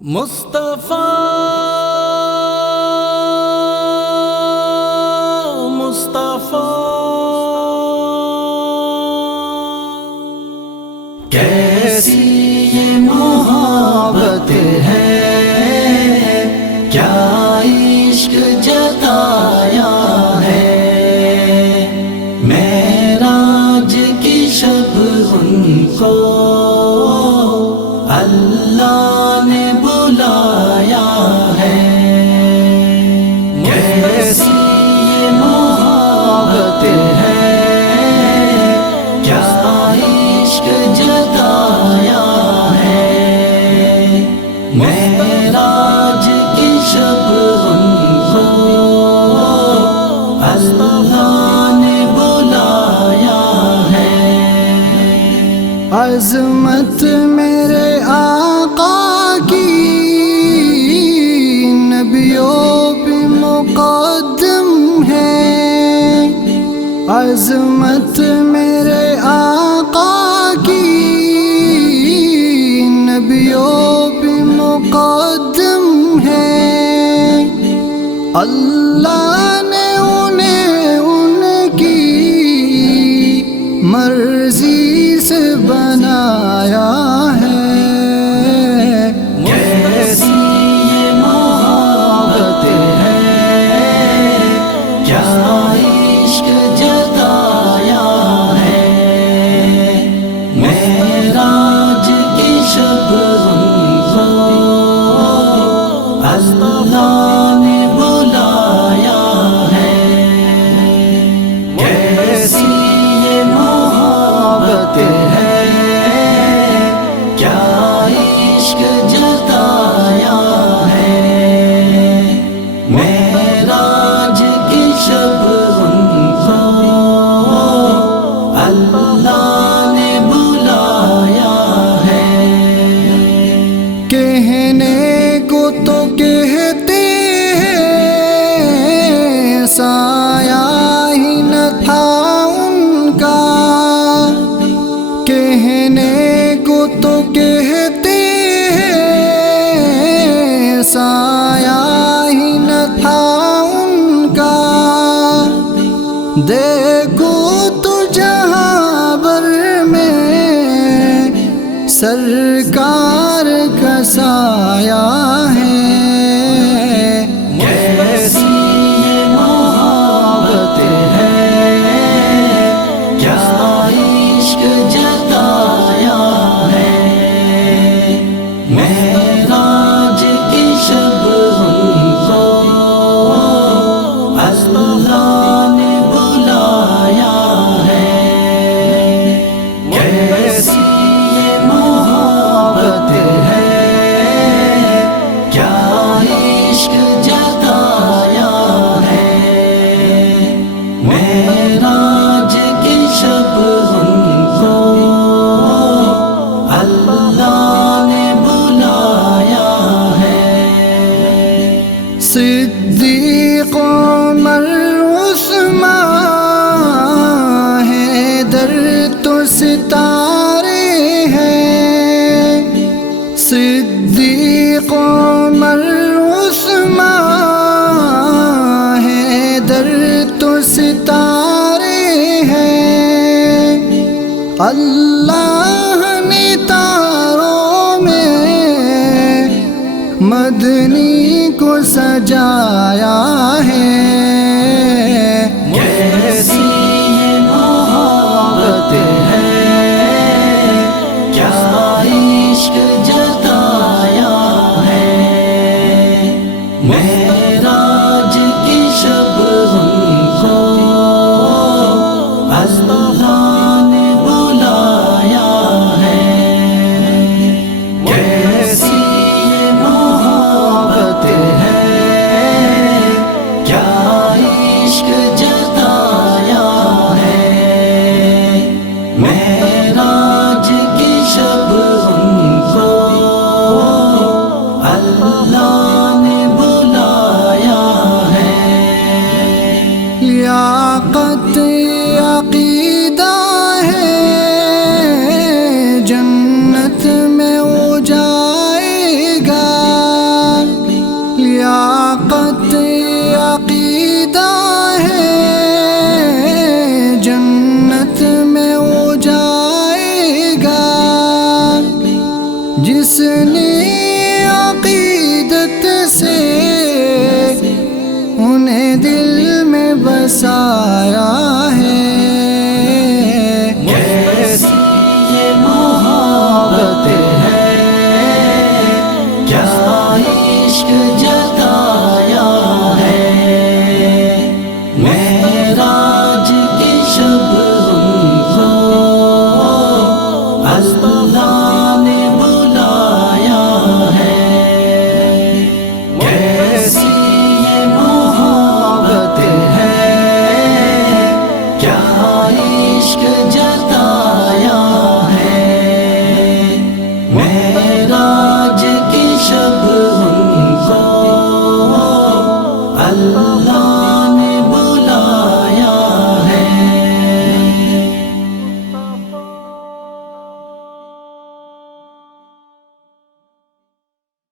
مصطفیٰ مصطفیٰ کیسی یہ محبت ہے، کیا عشق جتایا ہے، معراج کی شب ان کو اللہ نے بلایا ہے۔ کیسی یہ محبت ہے، کیا عشق جتایا ہے، معراج کی شب ان کو اللہ نے بلایا ہے۔ عظمت میرے آقا کی نبیوں پہ مقدم ہے، عظمت میرے آقا کی نبیوں پہ مقدم ہے، اللہ نے انہیں ان کی مرضی سے بنایا ہے۔ کیسی یہ محبت ہے، کیا عشق جتایا ہے، معراج کی شب ان کو اللہ نے بلایا ہے۔ کیسی یہ محبت ہے، کیا عشق جتایا ہے، معراج کی شب ان کو اللہ نے بلایا ہے۔ کہنے کو تو کہتے ہیں، سایہ ہی نہ تھا ان کا، کہنے کو تو کہتے ہیں، سایہ ہی نہ تھا ان کا، دیکھو تو جہاں بر میں سرکار کا سایہ ہے۔ کیسی یہ محبت ہے، کیا عشق جتایا ہے، معراج کی شب ان کو اللہ نے بلایا ہے۔ کیسی یہ محبت ہے، کیا عشق جتایا ہے، معراج کی شب ان کو اللہ نے بلایا ہے۔ صدیق عمر عثمان حیدر تو ستارے ہیں، صدیق عمر عثمان حیدر تو ستارے ہیں، اللہ نے تاروں میں مدنی کو سجایا ہے۔ کیسی یہ محبت ہے، کیا عشق جتایا ہے، معراج کی شب ان کو اللہ نے بلایا ہے۔ کیسی یہ محبت ہے، کیا سایہ ہے کیسی یہ محبت ہے کیا عشق جتایا ہے معراج کی شب ان کو اللہ نے بلایا ہے کیسی یہ محبت ہے کیا عشق جتایا ہے معراج کی شب ان کو اللہ